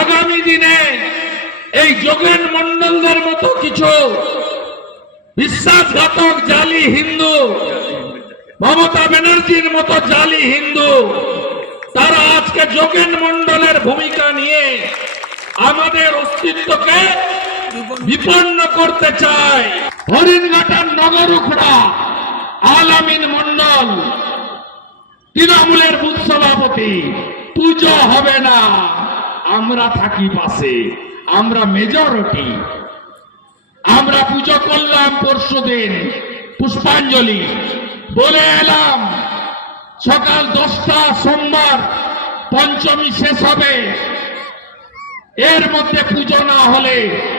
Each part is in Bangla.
আগামী দিনে এই যোগেন মন্ডলদের মতো কিছু বিশ্বাসঘাতক জালি হিন্দু মমতা ব্যানার্জির মতো জালি হিন্দু তারা আজকে যোগেন মন্ডলের ভূমিকা নিয়ে আমাদের অস্তিত্বকে বিপন্ন করতে চায় হরিণঘাটার নগর উখড়া আলামিন মন্ডল তৃণমূলের বুধ সভাপতি পুজো হবে না আমরা থাকি পাশে আমরা মেজরিটি আমরা পুজো করলাম পরশু দিন পুষ্পাঞ্জলি বলে এলাম সকাল দশটা সোমবার পঞ্চমী শেষ হবে এর মধ্যে পুজো না হলে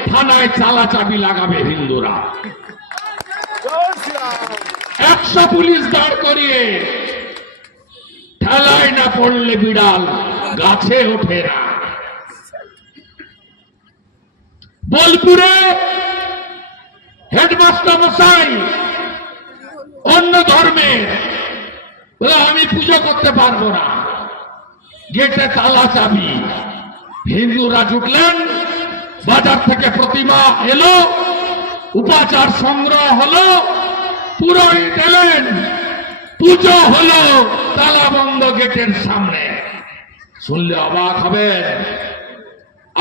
থানায় চালা চাবি লাগাবে হিন্দুরা একশো পুলিশ দাঁড় করিয়ে ঠেলায় না পড়লে বিড়াল গাছে ওঠে না বোলপুরে হেডমাস্টার মশাই অন্য ধর্মে আমি পুজো করতে পারবো না গেটে তালা চাবি হিন্দুরা জুটলেন বাজার থেকে প্রতিমা এলো উপাচার সংগ্রহ হলো পুরোহিত এলেন পুজো হলো তালাবন্ধ গেটের সামনে শুনলে অবাক হবে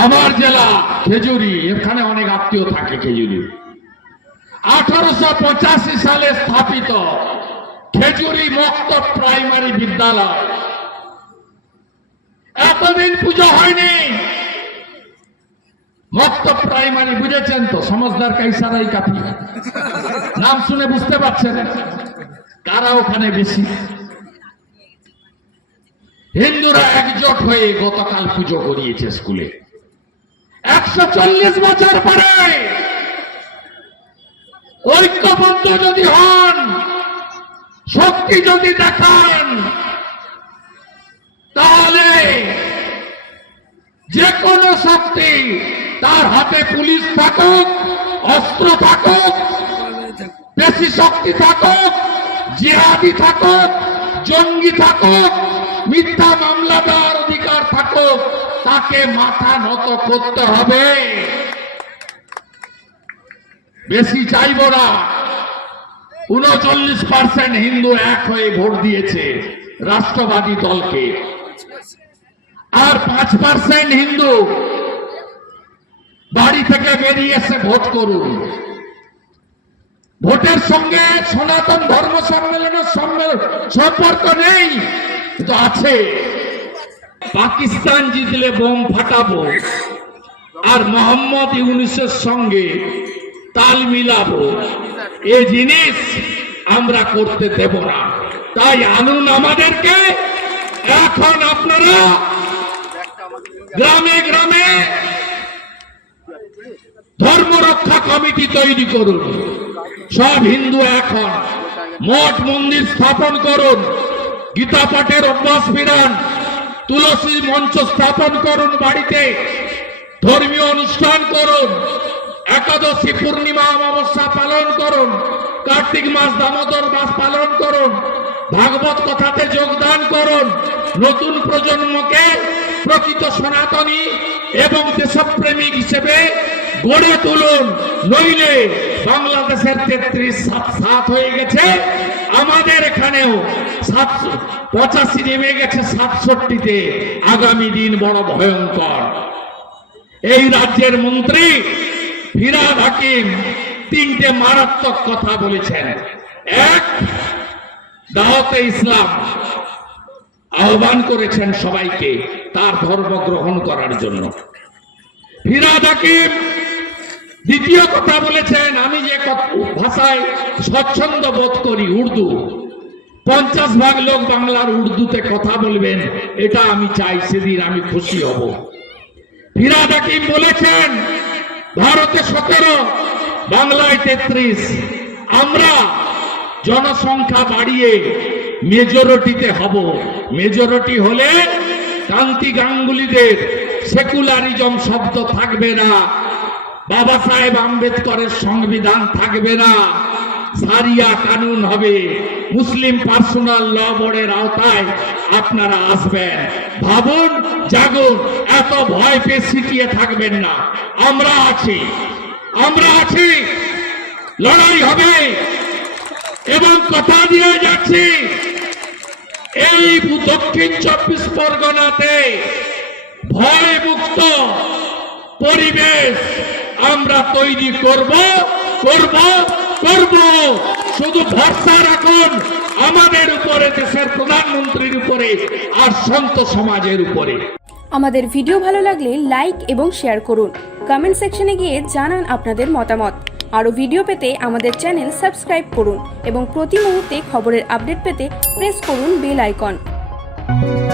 আমার জেলা খেজুরি এখানে অনেক আত্মীয় থাকে খেজুরি আঠারোশো সালে স্থাপিত খেজুরি মুক্ত প্রাইমারি বিদ্যালয় এতদিন পুজো হয়নি মুক্ত প্রাইমারি বুঝেছেন তো সমজদার কাইসারাই কাপি নাম শুনে বুঝতে পারছেন কারা ওখানে বেশি হিন্দুরা একজোট হয়ে গতকাল পুজো করিয়েছে স্কুলে একশো বছর পরে ঐক্যবদ্ধ যদি হন শক্তি যদি দেখান তাহলে যে কোনো শক্তি তার হাতে পুলিশ থাকুক অস্ত্র থাকুক বেশি শক্তি থাকুক জিহাদি থাকুক জঙ্গি থাকুক মিথ্যা মামলা দেওয়ার অধিকার থাকুক তাকে মাথা নত করতে হবে বেশি চাইব না উনচল্লিশ পার্সেন্ট হিন্দু এক হয়ে ভোট দিয়েছে রাষ্ট্রবাদী দলকে আর পাঁচ পার্সেন্ট হিন্দু বাড়ি থেকে বেরিয়ে এসে ভোট করুন ভোটের সঙ্গে সনাতন ধর্ম সম্মেলনের সম্মেলন সম্পর্ক নেই কিন্তু আছে পাকিস্তান জিতলে বোম ফাটাবো আর মোহাম্মদ ইউনিসের সঙ্গে তাল মিলাবো এ জিনিস আমরা করতে দেব না তাই আনুন আমাদেরকে এখন আপনারা গ্রামে গ্রামে ধর্ম রক্ষা কমিটি তৈরি করুন সব হিন্দু এখন মঠ মন্দির স্থাপন করুন গীতা পাঠের অভ্যাস ফিরান তুলসী মঞ্চ স্থাপন করুন বাড়িতে ধর্মীয় অনুষ্ঠান করুন একাদশী পূর্ণিমা অমাবস্যা পালন করুন কার্তিক মাস দামোদর মাস পালন করুন ভাগবত কথাতে যোগদান করুন নতুন প্রজন্মকে প্রকৃত সনাতনী এবং দেশপ্রেমিক হিসেবে গড়ে তুলুন নইলে বাংলাদেশের তেত্রিশ সাত সাত হয়ে গেছে আমাদের এখানেও সাতশো পঁচাশি নেমে গেছে সাতষট্টিতে আগামী দিন বড় ভয়ঙ্কর এই রাজ্যের মন্ত্রী ফিরাদ হাকিম তিনটে মারাত্মক কথা বলেছেন এক দাওয়াতে ইসলাম আহ্বান করেছেন সবাইকে তার ধর্ম গ্রহণ করার জন্য ফিরাদ হাকিম দ্বিতীয় কথা বলেছেন আমি যে ভাষায় স্বচ্ছন্দ বোধ করি উর্দু পঞ্চাশ ভাগ লোক বাংলার উর্দুতে কথা বলবেন এটা আমি চাই সেদিন আমি খুশি হব ফিরাদ হাকিম বলেছেন ভারতে সতেরো বাংলায় তেত্রিশ আমরা জনসংখ্যা বাড়িয়ে মেজরিটিতে হব মেজরিটি হলে কান্তি গাঙ্গুলিদের সেকুলারিজম শব্দ থাকবে না বাবা সাহেব আম্বেদকরের সংবিধান থাকবে না সারিয়া কানুন হবে মুসলিম পার্সোনাল ল বোর্ডের আওতায় আপনারা আসবেন ভাবুন জাগুন এত ভয় পেয়ে সিটিয়ে থাকবেন না আমরা আছি আমরা আছি লড়াই হবে এবং কথা দিয়ে যাচ্ছি এই দক্ষিণ চব্বিশ পরগনাতে ভয়মুক্ত পরিবেশ আমরা তৈরি করব করব করব শুধু ভরসা রাখুন আমাদের উপরে দেশের প্রধানমন্ত্রীর উপরে আর সন্ত সমাজের উপরে আমাদের ভিডিও ভালো লাগলে লাইক এবং শেয়ার করুন কমেন্ট সেকশনে গিয়ে জানান আপনাদের মতামত আরও ভিডিও পেতে আমাদের চ্যানেল সাবস্ক্রাইব করুন এবং প্রতি মুহূর্তে খবরের আপডেট পেতে প্রেস করুন বেল আইকন